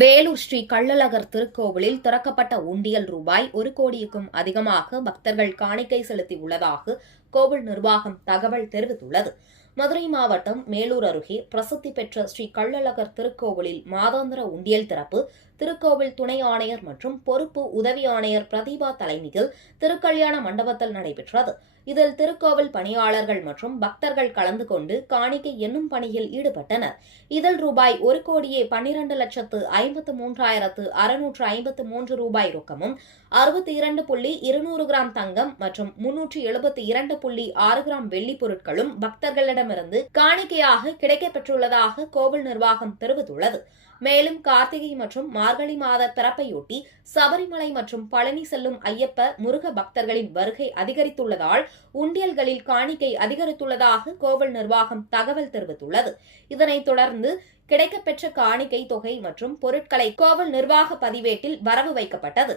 வேலூர் ஸ்ரீ கள்ளழகர் திருக்கோவிலில் திறக்கப்பட்ட உண்டியல் ரூபாய் 1 கோடிக்கும் அதிகமாக பக்தர்கள் காணிக்கை செலுத்தியுள்ளதாக கோவில் நிர்வாகம் தகவல் தெரிவித்துள்ளது. மதுரை மாவட்டம் மேலூர் அருகே பிரசித்தி பெற்ற ஸ்ரீ கள்ளழகர் திருக்கோவிலில் மாதாந்திர உண்டியல் திறப்பு திருக்கோவில் துணை ஆணையர் மற்றும் பொறுப்பு உதவி ஆணையர் பிரதீபா தலைமையில் திருக்கல்யாண மண்டபத்தில் நடைபெற்றது. இதில் திருக்கோவில் பணியாளர்கள் மற்றும் பக்தர்கள் கலந்து கொண்டு காணிக்கை எண்ணும் பணியில் ஈடுபட்டனர். இதில் ரூபாய் 1,12,53,653 ரூபாய் ரொக்கமும் 62.200 கிராம் தங்கம் மற்றும் 372.6 கிராம் வெள்ளி பொருட்களும் பக்தர்களிடமிருந்து காணிக்கையாக கிடைக்கப்பெற்றுள்ளதாக கோவில் நிர்வாகம் தெரிவித்துள்ளது. மேலும் கார்த்திகை மற்றும் மார்கழி மாத பிறப்பையொட்டி சபரிமலை மற்றும் பழனி செல்லும் ஐயப்ப முருக பக்தர்களின் வருகை அதிகரித்துள்ளதால் உண்டியல்களில் காணிக்கை அதிகரித்துள்ளதாக கோவில் நிர்வாகம் தகவல் தெரிவித்துள்ளது. இதனைத் தொடர்ந்து கிடைக்கப்பெற்ற காணிக்கை தொகை மற்றும் பொருட்களை கோவில் நிர்வாக பதிவேட்டில் வரவு வைக்கப்பட்டது.